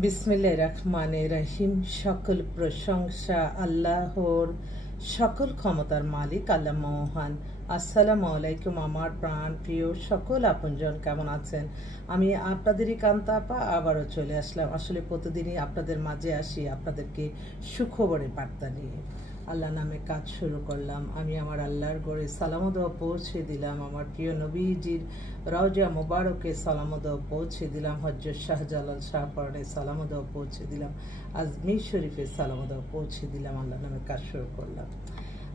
বিসমিল্লাহির রহমানির রহিম। সকল প্রশংসা আল্লাহর, সকল ক্ষমতার মালিক আল্লাহ মহান। আসসালামু আলাইকুম আমার প্রাণ প্রিয় সকল আপনজন, কেমন আছেন? আমি আপনাদেরই কান্তা আপা আবারও চলে আসলাম। আসলে প্রতিদিনই আপনাদের মাঝে আসি আপনাদেরকে সুখবরের বার্তা নিয়ে। আল্লাহ নামে কাজ শুরু করলাম। আমি আমার আল্লাহর গড়ে সালামত পৌঁছে দিলাম। আমার প্রিয় নবীজির রওজা মুবারকে সালামত পৌঁছে দিলাম। হযরত শাহজালাল শাহপরণে সালামত পৌঁছে দিলাম। আজমির শরীফে সালামত পৌঁছে দিলাম। আল্লাহ নামে কাজ শুরু করলাম।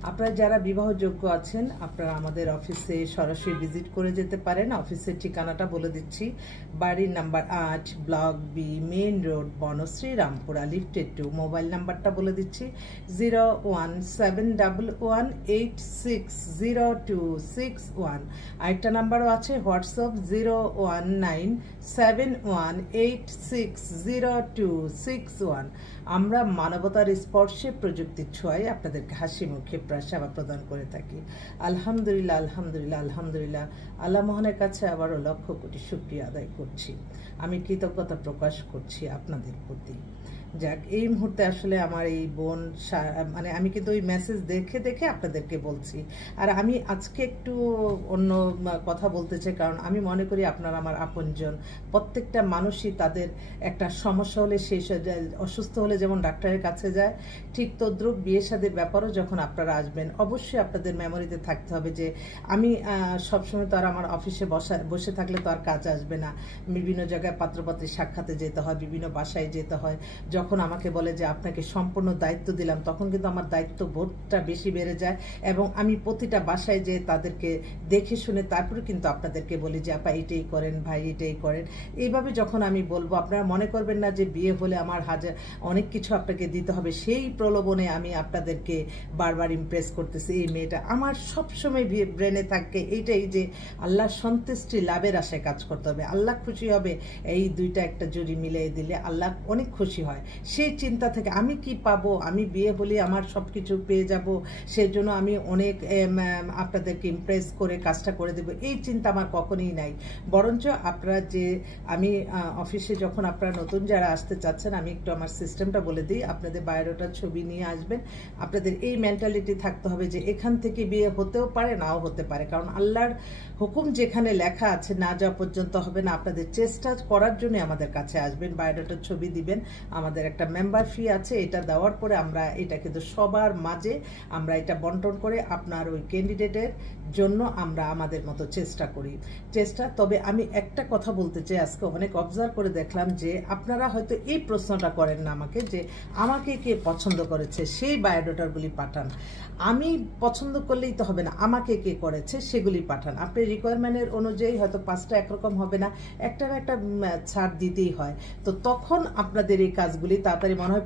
আপনারা যারা বিবাহযোগ্য আছেন, আপনারা আমাদের অফিসে সরাসরি ভিজিট করে যেতে পারেন। অফিসের ঠিকানাটা বলে দিচ্ছি। বাড়ির number 8, block B, main road, Banasree, Rampura, লিফটেড 2। মোবাইল নাম্বারটা বলে দিচ্ছি 01711860261। আরেকটা নাম্বারও আছে হোয়াটসঅ্যাপ 01971860261। আমরা মানবতার স্পর্শে প্রযুক্তির ছোঁয়ায় আপনাদেরকে হাসি মুখে সেবা প্রদান করে থাকি। আলহামদুলিল্লাহ, আলহামদুলিল্লাহ, আলহামদুলিল্লাহ। আল্লাহ মহানের কাছে আবারও লক্ষ কোটি শুকরিয়া আদায় করছি। আমি কৃতজ্ঞতা প্রকাশ করছি আপনাদের প্রতি। যাক, এই মুহূর্তে আসলে আমার এই বোন মানে আমি কিন্তু ওই মেসেজ দেখে দেখে আপনাদেরকে বলছি। আর আমি আজকে একটু অন্য কথা বলতে চাই, কারণ আমি মনে করি আপনারা আমার আপনজন। প্রত্যেকটা মানুষই তাদের একটা সমস্যা হলে, সেই অসুস্থ হলে যেমন ডাক্তারের কাছে যায়, ঠিক তদ্রুপ বিয়ে শাদীর ব্যাপারও যখন আপনারা আসবেন, অবশ্যই আপনাদের মেমোরিতে থাকতে হবে যে আমি সবসময় তো আর আমার অফিসে বসে থাকলে তো আর কাজ আসবে না। বিভিন্ন জায়গায় পাত্রপাত্রী সাক্ষাতে যেতে হয়, বিভিন্ন বাসায় যেতে হয়। যখন আমাকে বলে যে আপনাকে সম্পূর্ণ দায়িত্ব দিলাম, তখন কিন্তু আমার দায়িত্ব বোধটা বেশি বেড়ে যায় এবং আমি প্রতিটা বাসায় যে তাদেরকে দেখে শুনে তারপরে কিন্তু আপনাদেরকে বলি যে আপা এটাই করেন, ভাই এটাই করেন। এইভাবে যখন আমি বলবো, আপনারা মনে করবেন না যে বিয়ে হলে আমার অনেক কিছু আপনাকে দিতে হবে। সেই প্রলোভনে আমি আপনাদেরকে বারবার ইমপ্রেস করতেছি। এই মেয়েটা আমার সবসময় ব্রেনে থাকে এইটাই যে আল্লাহ সন্তুষ্টি লাভের আশায় কাজ করতে হবে। আল্লাহ খুশি হবে এই দুইটা একটা জুড়ি মিলিয়ে দিলে আল্লাহ অনেক খুশি হয়। সেই চিন্তা থেকে আমি কি পাবো, আমি বিয়ে হলে আমার সব কিছু পেয়ে যাব, সেই জন্য আমি অনেক আপনাদেরকে ইমপ্রেস করে কাজটা করে দেবো, এই চিন্তা আমার কখনোই নাই। বরঞ্চ আপনারা যে আমি অফিসে যখন আপনারা নতুন যারা আসতে চাচ্ছেন, আমি একটু আমার সিস্টেমটা বলে দিই। আপনাদের বায়োডাটার ছবি নিয়ে আসবেন। আপনাদের এই মেন্টালিটি থাকতে হবে যে এখান থেকে বিয়ে হতেও পারে, নাও হতে পারে, কারণ আল্লাহর হুকুম যেখানে লেখা আছে না যাওয়া পর্যন্ত হবে না। আপনাদের চেষ্টা করার জন্য আমাদের কাছে আসবেন, বায়োডাটার ছবি দিবেন। আমাদের একটা মেম্বার ফি আছে, এটা দেওয়ার পরে আমরা এটা কিন্তু সবার মাঝে আমরা এটা বন্টন করে আপনার ওই ক্যান্ডিডেটের জন্য আমরা আমাদের মতো চেষ্টা করি। তবে আমি একটা কথা বলতে চাই, আজকে অনেক অবজার্ভ করে দেখলাম যে আপনারা হয়তো এই প্রশ্নটা করেন না আমাকে যে আমাকে কে পছন্দ করেছে সেই বায়োডাটাগুলি পাঠান। আমি পছন্দ করলেই তো হবে না, আমাকে কে করেছে সেগুলি পাঠান। আপনি রিকোয়ারমেন্টের অনুযায়ী হয়তো 5টা একরকম হবে না, একটার একটা ছাড় দিতেই হয়। তো তখন আপনাদের এই কাজগুলি তাড়াতাড়ি মনে হয়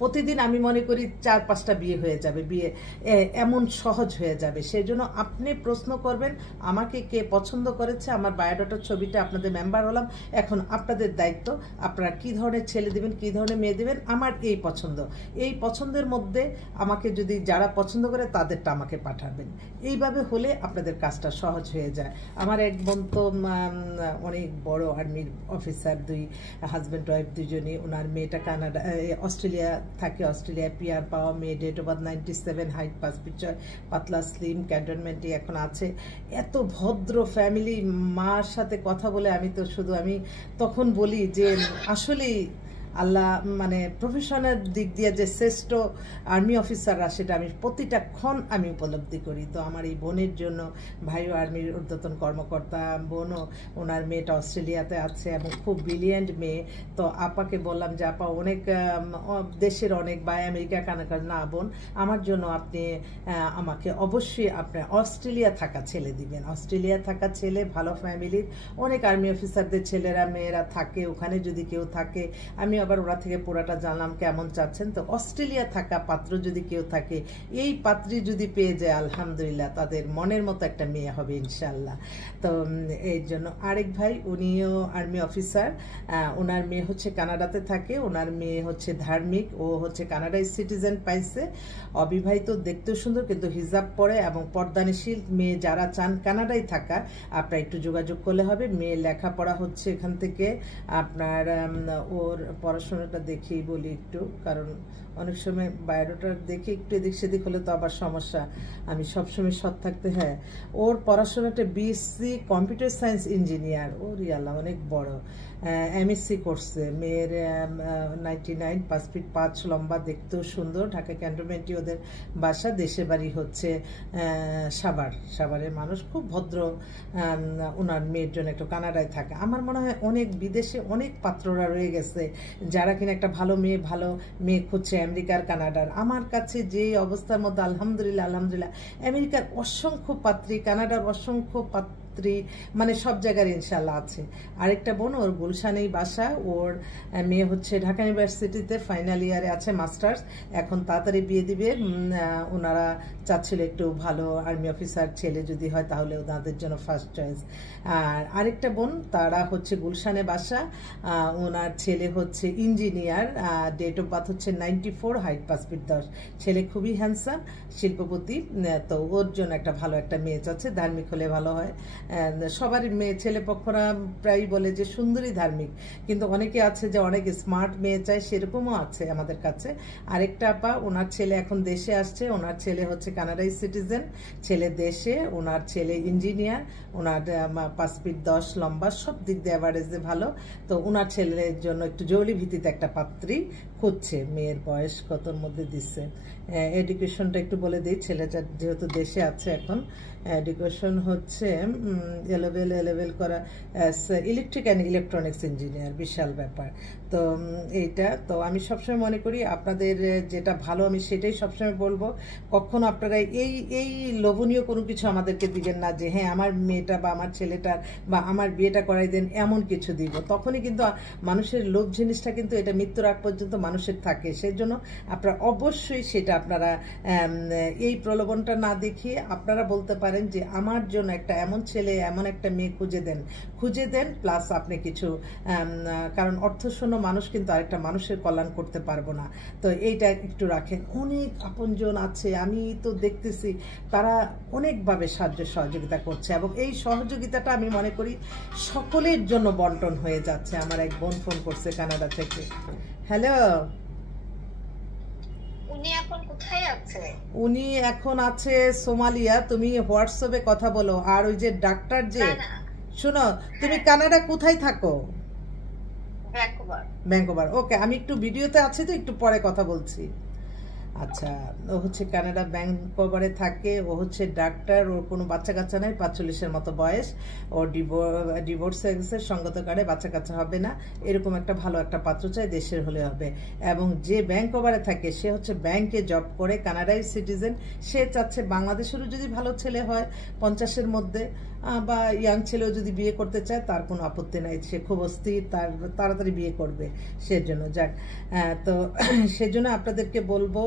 প্রতিদিন আমি মনে করি 4-5টা বিয়ে হয়ে যাবে, বিয়ে এমন সহজ হয়ে যাবে। সেই জন্য আপনি প্রশ্ন করবেন আমাকে কে পছন্দ করেছে, আমার বায়োডাটার ছবিটা আপনাদের মেম্বার হলাম। এখন আপনাদের দায়িত্ব, আপনারা কি ধরনের ছেলে দিবেন, কি ধরনের মেয়ে দিবেন। আমার এই পছন্দের মধ্যে আমাকে যদি যারা পছন্দ করে তাদেরটা আমাকে পাঠাবেন। এইভাবে হলে আপনাদের কাজটা সহজ হয়ে যায়। আমার এক বোন তো অনেক বড় আর্মির অফিসার, 2 হাজব্যান্ড ওয়াইফ দুজনই। ওনার মেয়েটা কানাডা অস্ট্রেলিয়া থাকে, অস্ট্রেলিয়া পিআর পাওয়া মেয়ে, date of birth 97, height 5 feet, পাতলা স্লিম, ক্যান্টনমেন্টে এখন আছে। এত ভদ্র ফ্যামিলি, মার সাথে কথা বলে আমি তখন বলি যে আসলেই আল্লাহ মানে প্রফেশনের দিক দিয়ে যে শ্রেষ্ঠ আর্মি অফিসাররা, সেটা আমি প্রতিটা ক্ষণ আমি উপলব্ধি করি। তো আমার এই বোনের জন্য, ভাইও আর্মির ঊর্ধ্বতন কর্মকর্তা, বোনও ওনার মেয়েটা অস্ট্রেলিয়াতে আছে এবং খুব ব্রিলিয়েন্ট মেয়ে। তো আপাকে বললাম যে আপা অনেক দেশের অনেক বা আমেরিকা কানাডা না বোন, আমার জন্য আপনি আমাকে অবশ্যই আপনার অস্ট্রেলিয়া থাকা ছেলে দিবেন। অস্ট্রেলিয়া থাকা ছেলে, ভালো ফ্যামিলির, অনেক আর্মি অফিসারদের ছেলেরা মেয়েরা থাকে ওখানে, যদি কেউ থাকে আমি আবার ওরা থেকে পুরাটা জানলাম কেমন চাচ্ছেন। তো অস্ট্রেলিয়া থাকা পাত্র যদি কেউ থাকে, এই পাত্রী যদি পেয়ে যায় আলহামদুলিল্লাহ তাদের মনের মতো একটা মেয়ে হবে ইনশাল্লাহ। তো এই জন্য আরেক ভাই, উনিও আর্মি অফিসার, ওনার মেয়ে হচ্ছে কানাডাতে থাকে, ওনার মেয়ে হচ্ছে ধার্মিক, ও হচ্ছে কানাডায় সিটিজেন পাইছে, অবিবাহিত, দেখতেও সুন্দর কিন্তু হিজাব পরে এবং পর্দানিশীল মেয়ে যারা চান কানাডায় থাকা আপনারা একটু যোগাযোগ করলে হবে। মেয়ে লেখাপড়া হচ্ছে এখান থেকে আপনার, ওর পড়াশোনাটা দেখেই বলি একটু, কারণ অনেক সময় বায়োডাটা দেখে একটু এদিক সেদিক হলে তো আবার সমস্যা, আমি সবসময় সৎ থাকতে। হ্যাঁ, ওর পড়াশোনাটা বিএসসি কম্পিউটার সায়েন্স ইঞ্জিনিয়ার, ওর ইয়াল্লা অনেক বড়, এমএসসি করছে। মেয়ের 99, 5 ফিট 5 লম্বা, দেখতেও সুন্দর, ঢাকা ক্যান্টনমেন্টই ওদের বাসা, দেশে বাড়ি হচ্ছে সাভারের মানুষ, খুব ভদ্র। ওনার মেয়ের জন্য একটু কানাডায় থাকে। আমার মনে হয় অনেক বিদেশে অনেক পাত্ররা রয়ে গেছে যারা কিনা একটা ভালো মেয়ে খুঁজছে আমেরিকার, কানাডার। আমার কাছে যে অবস্থার মধ্যে আলহামদুলিল্লাহ আমেরিকার অসংখ্য পাত্রী, কানাডার অসংখ্য পাত্রী, মানে সব জায়গায় ইনশাল্লাহ আছে। আরেকটা বোন, ওর গুলশানেই বাসা, ওর মেয়ে হচ্ছে ঢাকা ইউনিভার্সিটিতে ফাইনাল ইয়ারে আছে, মাস্টার্স, এখন তাড়াতাড়ি বিয়ে দিবে। ওনারা চাচ্ছিল একটু ভালো আর্মি অফিসার ছেলে যদি হয় তাহলে ওনাদের জন্য ফার্স্ট চয়েস। আর আরেকটা বোন, তারা হচ্ছে গুলশানে বাসা, ওনার ছেলে হচ্ছে ইঞ্জিনিয়ার, ডেট অফ বার্থ হচ্ছে 94, হাইট 5 ফিট 10, ছেলে খুবই হ্যান্ডসাম, শিল্পপতি। তো ওর জন্য একটা ভালো একটা মেয়ে চাচ্ছে, ধার্মিক হলে ভালো হয়। সবারই মেয়ে ছেলে পক্ষরা প্রায় বলে যে সুন্দরী ধার্মিক, কিন্তু অনেকে আছে যে অনেক স্মার্ট মেয়ে চায়, সেরকমও আছে আমাদের কাছে। আরেকটা আপা, ওনার ছেলে এখন দেশে আসছে, ওনার ছেলে হচ্ছে কানাডাই সিটিজেন, ছেলে দেশে, ওনার ছেলে ইঞ্জিনিয়ার, ওনার 5 ফিট 10 লম্বা, সব দিক দিয়ে অ্যাভারেজে ভালো। তো ওনার ছেলের জন্য একটু জরুরি ভিত্তিতে একটা পাত্রী খুঁজছে। মেয়ের বয়স কতর মধ্যে দিচ্ছে, এডুকেশনটা একটু বলে দিই, ছেলেটা যেহেতু দেশে আছে এখন। এডুকেশন হচ্ছে এলেভেল করা, ইলেকট্রিক অ্যান্ড ইলেকট্রনিক্স ইঞ্জিনিয়ার, বিশাল ব্যাপার। তো এইটা তো আমি সবসময় মনে করি আপনাদের যেটা ভালো আমি সেটাই সবসময় বলবো। কখনো আপনারা এই লোভনীয় কোনো কিছু আমাদেরকে দিবেন না যে হ্যাঁ আমার মেয়েটা বা আমার ছেলেটার বা আমার বিয়েটা করাই দেন, এমন কিছু দিব। তখনই কিন্তু মানুষের লোভ জিনিসটা কিন্তু এটা মৃত্যুর আগ পর্যন্ত মানুষের থাকে। সেই জন্য আপনারা অবশ্যই সেটা আপনারা এই প্রলোভনটা না দেখিয়ে আপনারা বলতে পারেন যে আমার জন্য একটা এমন ছেলে, এমন একটা মেয়ে খুঁজে দেন, প্লাস আপনি কিছু, কারণ অর্থশূন্য মানুষ কিন্তু আরেকটা মানুষের কল্যাণ করতে পারবো না। তো এইটা একটু রাখেন। অনেক আপনজন আছে, আমি তো দেখতেছি তারা অনেকভাবে সাহায্য সহযোগিতা করছে, এবং এই সহযোগিতাটা আমি মনে করি সকলের জন্য বন্টন হয়ে যাচ্ছে। আমার এক বোন ফোন করছে কানাডা থেকে। হ্যালো, উনি এখন আছে সোমালিয়া। তুমি হোয়াটসঅ্যাপে কথা বলো। আর ওই যে ডাক্তার যে, শোনো, তুমি কানাডা কোথায় থাকো? ভ্যাঙ্কুভার। ওকে, আমি একটু ভিডিওতে আছি তো একটু পরে কথা বলছি। আচ্ছা, ও হচ্ছে কানাডা ভ্যাঙ্কুভারে থাকে, ও হচ্ছে ডাক্তার, ওর কোনো বাচ্চা কাচ্চা নাই, 45-এর মতো বয়স, ও ডিভোর্স হয়ে গেছে, সঙ্গত কার্ডে বাচ্চা কাচ্চা হবে না, এরকম একটা ভালো একটা পাত্র চাই, দেশের হলে হবে। এবং যে ভ্যাঙ্কুভারে থাকে সে হচ্ছে ব্যাংকে জব করে, কানাডাই সিটিজেন, সে চাচ্ছে বাংলাদেশেরও যদি ভালো ছেলে হয় 50-এর মধ্যে বা ইয়াং ছেলেও যদি বিয়ে করতে চায় তার কোনো আপত্তি নাই, সে খুব অস্থির, তাড়াতাড়ি বিয়ে করবে। সেজন্য যাক, তো সেজন্য আপনাদেরকে বলবো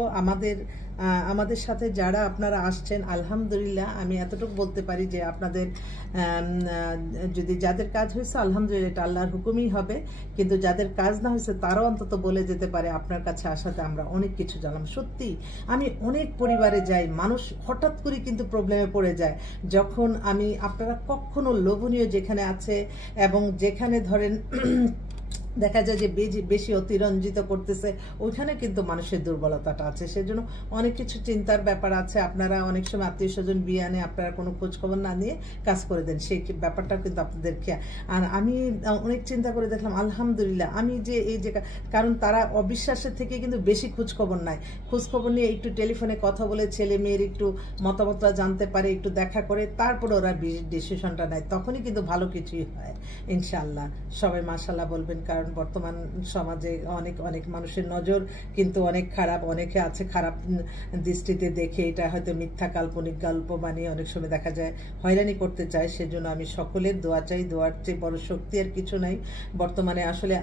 আমাদের সাথে যারা আপনারা আসছেন, আলহামদুলিল্লাহ আমি এতটুকু বলতে পারি যে আপনাদের যদি যাদের কাজ হয়েছে আলহামদুলিল্লাহ এটা আল্লাহর হুকুমই হবে, কিন্তু যাদের কাজ না হয়েছে তারাও অন্তত বলে যেতে পারে আপনার কাছে আসাতে আমরা অনেক কিছু জানলাম। সত্যি আমি অনেক পরিবারে যাই, মানুষ হঠাৎ করে কিন্তু প্রবলেমে পড়ে যায়, যখন আপনারা কখনো লোভনীয় যেখানে আছে এবং যেখানে ধরেন দেখা যায় যে বেশি অতিরঞ্জিত করতেছে, ওইখানে কিন্তু মানুষের দুর্বলতাটা আছে। সেজন্য অনেক কিছু চিন্তার ব্যাপার আছে। আপনারা অনেক সময় আত্মীয় স্বজন বিয়ে আনে, আপনারা কোনো খোঁজখবর না নিয়ে কাজ করে দেন, সেই ব্যাপারটাও কিন্তু আপনাদেরকে। আর আমি অনেক চিন্তা করে দেখলাম আলহামদুলিল্লাহ আমি যে এই যে, কারণ তারা অবিশ্বাসের থেকে কিন্তু বেশি খোঁজখবর নেয়, খোঁজখবর নিয়ে একটু টেলিফোনে কথা বলে ছেলে মেয়ের একটু মতামতটা জানতে পারে, একটু দেখা করে তারপরে ওরা ডিসিশনটা নেয়, তখনই কিন্তু ভালো কিছুই হয় ইনশাআল্লাহ। সবাই মাশাআল্লাহ বলবেন, কারণ কারণ বর্তমান সমাজে অনেক অনেক মানুষের নজর কিন্তু অনেক খারাপ, অনেকে আছে খারাপ দৃষ্টিতে দেখে এটা হয়তো মিথ্যা কাল্পনিক গল্প বানিয়ে অনেক সময় দেখা যায় হয়রানি করতে চায়। সেজন্য আমি সকলের দোয়া চাই, দোয়ার চেয়ে বড় শক্তি আর কিছু নাই বর্তমানে। আসলে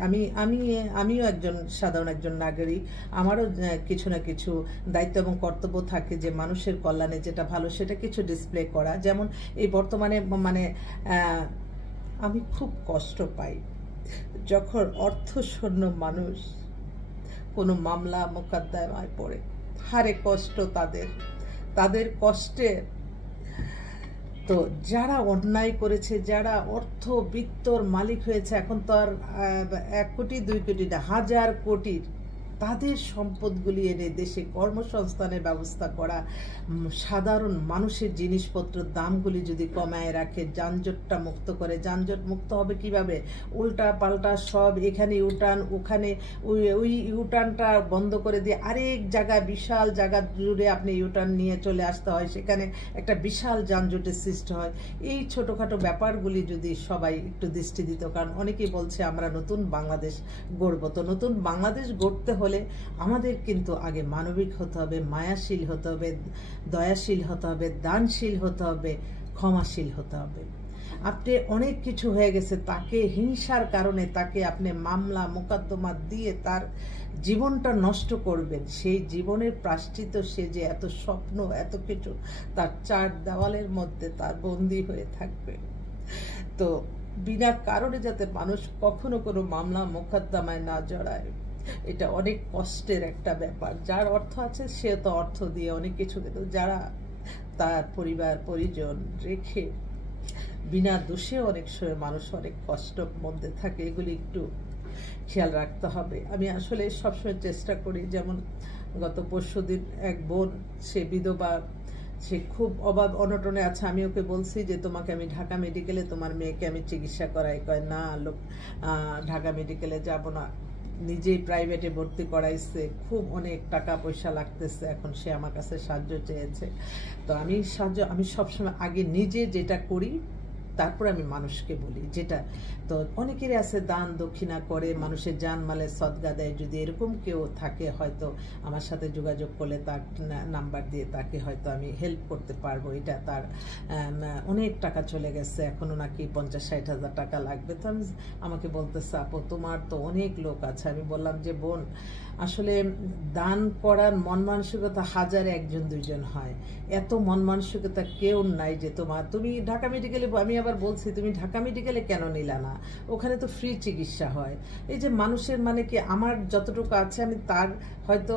আমিও একজন সাধারণ একজন নাগরিক, আমারও কিছু না কিছু দায়িত্ব এবং কর্তব্য থাকে যে মানুষের কল্যাণে যেটা ভালো সেটা কিছু ডিসপ্লে করা। যেমন এই বর্তমানে মানে আমি খুব কষ্ট পাই যখন অর্থশূন্য মানুষ কোনো মামলা মোকদ্দমায় পড়ে, হারে কষ্ট তাদের কষ্টে। তো যারা অন্যায় করেছে, যারা বিত্তর মালিক হয়েছে, এখন তো আর 1 কোটি 2 কোটি না, 1000 কোটির, তাদের সম্পদগুলি এনে দেশে কর্মসংস্থানের ব্যবস্থা করা, সাধারণ মানুষের জিনিসপত্রের দামগুলি যদি কমায় রাখে, যানজটটা মুক্ত করে। যানজট মুক্ত হবে কিভাবে? উল্টা পাল্টা সব, এখানে ইউটার্ন, ওখানে ওই ইউটার্নটা বন্ধ করে দিয়ে আরেক জায়গায়, বিশাল জায়গা জুড়ে আপনি ইউটার্ন নিয়ে চলে আসতে হয়, সেখানে একটা বিশাল যানজটের সৃষ্টি হয়। এই ছোটোখাটো ব্যাপারগুলি যদি সবাই একটু দৃষ্টি দিত, কারণ অনেকেই বলছে আমরা নতুন বাংলাদেশ গড়ব। তো নতুন বাংলাদেশ গড়তে হলে আমাদের কিন্তু আগে মানবিক হতে হবে, মায়াশীল হতে হবে, দয়াশীল হতে হবে, দানশীল হতে হবে, ক্ষমাশীল হতে হবে। আপনি অনেক কিছু হয়ে গেছে, তাকে হিংসার কারণে তাকে আপনি মামলা মোকদ্দমা দিয়ে তার জীবনটা নষ্ট করবেন। সেই জীবনের প্রায়শ্চিত্ত, সে যে এত স্বপ্ন এত কিছু তার 4 দেওয়ালের মধ্যে তার বন্দী হয়ে থাকবে। তো বিনা কারণে যাতে মানুষ কখনো কোনো মামলা মোকদ্দমায় না জড়ায়, এটা অনেক কষ্টের একটা ব্যাপার। যার অর্থ আছে সে তো অর্থ দিয়ে অনেক কিছু, কিন্তু যারা তার পরিবার পরিজন রেখে বিনা দোষে অনেক সময় মানুষ অনেক কষ্টের মধ্যে থাকে, এগুলি একটু খেয়াল রাখতে হবে। আমি আসলে সবসময় চেষ্টা করি, যেমন গত পরশুদিন এক বোন, সে বিধবা, সে খুব অভাব অনটনে আছে। আমি ওকে বলছি যে তোমাকে আমি ঢাকা মেডিকেলে তোমার মেয়েকে আমি চিকিৎসা করাই। কয় না লোক, ঢাকা মেডিকেলে যাব না, নিজেই প্রাইভেটে ভর্তি করাইছে, খুব অনেক টাকা পয়সা লাগতেছে। এখন সে আমার কাছে সাহায্য চেয়েছে। তো আমি সবসময় আগে নিজে যেটা করি তারপর আমি মানুষকে বলি যেটা। তো অনেকেরই আছে দান দক্ষিণা করে, মানুষের জানমালের সদকা দেয়। যদি এরকম কেউ থাকে হয়তো আমার সাথে যোগাযোগ করলে তার নাম্বার দিয়ে তাকে হয়তো আমি হেল্প করতে পারবো। এটা তার অনেক টাকা চলে গেছে, এখনও নাকি 50-60 হাজার টাকা লাগবে। তো আমাকে বলতেছে আপু তোমার তো অনেক লোক আছে। আমি বললাম যে বোন, আসলে দান করার মন মানসিকতা 1000 1 2 জন হয়, এত মন মানসিকতা কেউ নাই যে তুমি ঢাকা মেডিকেলে। আমি আবার বলছি তুমি ঢাকা মেডিকেলে কেন নিলা না, ওখানে তো ফ্রি চিকিৎসা হয়। এই যে মানুষের মানে কি, আমার যতটুকু আছে আমি তার হয়তো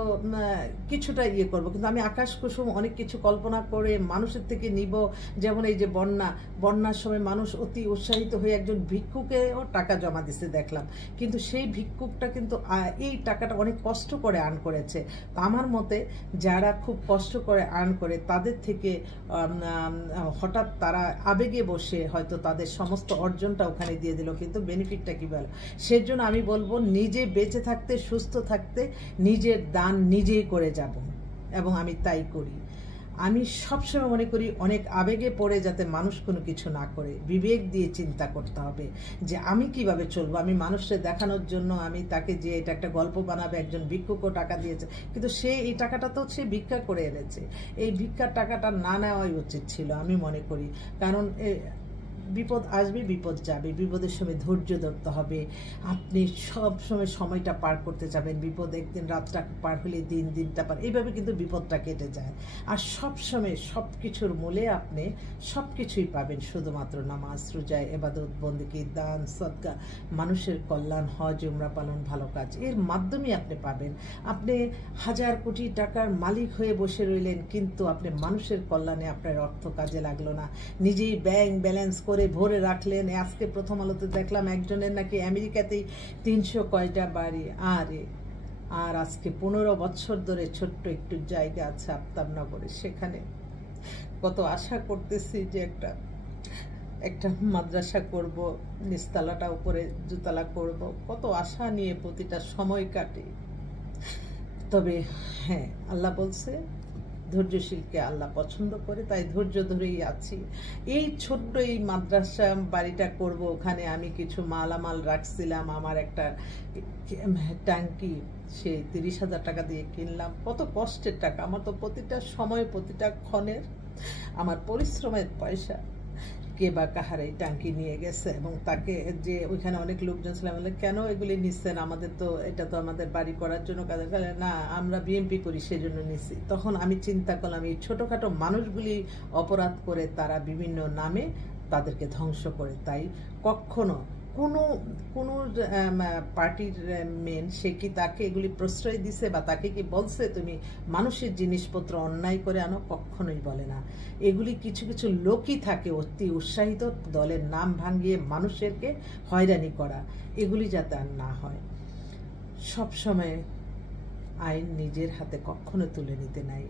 কিছুটা ইয়ে করব, কিন্তু আমি আকাশ কুসুম অনেক কিছু কল্পনা করে মানুষের থেকে নিব। যেমন এই যে বন্যার সময় মানুষ অতি উৎসাহিত হয়ে একজন ভিক্ষুকেও টাকা জমা দিতে দেখলাম, কিন্তু সেই ভিক্ষুকটা কিন্তু এই টাকাটা অনেক কষ্ট করে আর্ন করেছে। তো আমার মতে যারা খুব কষ্ট করে আর্ন করে তাদের থেকে হঠাৎ তারা আবেগে বসে হয়তো তাদের সমস্ত অর্জনটা ওখানে দিয়ে দিল, কিন্তু বেনিফিটটা কী বলে। সেজন্য আমি বলবো নিজে বেঁচে থাকতে, সুস্থ থাকতে নিজের দান নিজেই করে যাব, এবং আমি তাই করি। আমি সবসময় মনে করি অনেক আবেগে পড়ে যাতে মানুষ কোনো কিছু না করে, বিবেক দিয়ে চিন্তা করতে হবে যে আমি কিভাবে চলবো। আমি মানুষকে দেখানোর জন্য আমি তাকে যে এটা একটা গল্প বানাবে, একজন ভিক্ষুকও টাকা দিয়েছে, কিন্তু সে এই টাকাটা তো সে ভিক্ষা করে এনেছে। এই ভিক্ষার টাকাটা না নেওয়াই উচিত ছিল আমি মনে করি। কারণ বিপদ আসবে, বিপদ যাবে, বিপদের সময় ধৈর্য ধরতে হবে। আপনি সব সময় সময়টা পার করতে যাবেন, বিপদ একদিন রাতটা পার হলে দিনটা পার, এইভাবে কিন্তু বিপদটা কেটে যায়। আর সব সময় সব কিছুর মূলে আপনি সব কিছুই পাবেন, শুধুমাত্র নামাজ রোজা ইবাদত বন্দেগী দান সদকা, মানুষের কল্যাণ, হজ উমরা পালন, ভালো কাজ, এর মাধ্যমে আপনি পাবেন। আপনি 1000 কোটি টাকার মালিক হয়ে বসে রইলেন, কিন্তু আপনি মানুষের কল্যাণে আপনার অর্থ কাজে লাগলো না, নিজেই ব্যাংক ব্যালেন্স করে ভরে রাখলেন। আজকে প্রথম আলোতে দেখলাম একজনের নাকি আমেরিকাতেই 300 কয়টা বাড়ি, আর আজকে 15 বছর ধরে ছোট্ট একটু জায়গা আছে আফতাবনগরে, সেখানে কত আশা করতেছি যে একটা মাদ্রাসা করব, নিচতলাটা উপরে দুতলা করব, কত আশা নিয়ে প্রতিটা সময় কাটে। তবে হ্যাঁ, আল্লাহ বলছে ধৈর্যশীলকে আল্লাহ পছন্দ করে, তাই ধৈর্য ধরেই আছি। এই ছোট্ট এই মাদ্রাসা বাড়িটা করব, ওখানে আমি কিছু মালামাল রাখছিলাম, আমার একটা ট্যাঙ্কি সে 30,000 টাকা দিয়ে কিনলাম। কত কষ্টের টাকা, আমার তো প্রতিটা সময় প্রতিটা ক্ষণের আমার পরিশ্রমের পয়সা। কে বা কাহার এই ট্যাঙ্কি নিয়ে গেছে, এবং তাকে যে ওইখানে অনেক লোকজন ছিলাম, বলে কেন এগুলি নিচ্ছেন, আমাদের তো এটা তো আমাদের বাড়ি করার জন্য কাজে ফেলে না, আমরা বিএমপি করি সেই জন্য নিচ্ছি। তখন আমি চিন্তা করলাম এই ছোটোখাটো মানুষগুলি অপরাধ করে তারা বিভিন্ন নামে তাদেরকে ধ্বংস করে। তাই কখনো কোনো কোনো পার্টির মেন সে কি তাকে এগুলি প্রশ্রয় দিছে বা তাকে কি বলছে তুমি মানুষের জিনিসপত্র অন্যায় করে আনো? কখনোই বলে না। এগুলি কিছু কিছু লোকই থাকে অতি উৎসাহিত দলের নাম ভাঙিয়ে মানুষেরকে হয়রানি করা, এগুলি যাতে আর না হয়। সবসময় আইন নিজের হাতে কখনো তুলে নিতে নাই,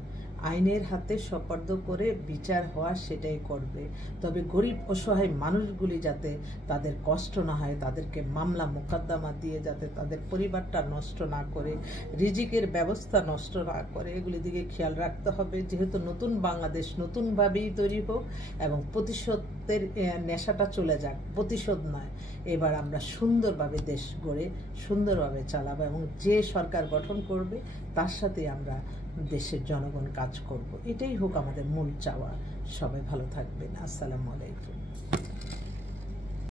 আইনের হাতে সোপর্দ করে বিচার হওয়া সেটাই করবে। তবে গরিব অসহায় মানুষগুলি যাতে তাদের কষ্ট না হয়, তাদেরকে মামলা মোকদ্দমা দিয়ে যাতে তাদের পরিবারটা নষ্ট না করে, রিজিকের ব্যবস্থা নষ্ট না করে, এগুলি দিকে খেয়াল রাখতে হবে। যেহেতু নতুন বাংলাদেশ নতুনভাবেই তৈরি হোক এবং প্রতিশোধের নেশাটা চলে যাক, প্রতিশোধ নয়। এবার আমরা সুন্দরভাবে দেশ গড়ে সুন্দরভাবে চালাবো, এবং যে সরকার গঠন করবে তার সাথে আমরা দেশের জনগণ কাজ করব। এটাই হোক আমাদের মূল চাওয়া। সবাই ভালো থাকবেন। আসসালামু আলাইকুম।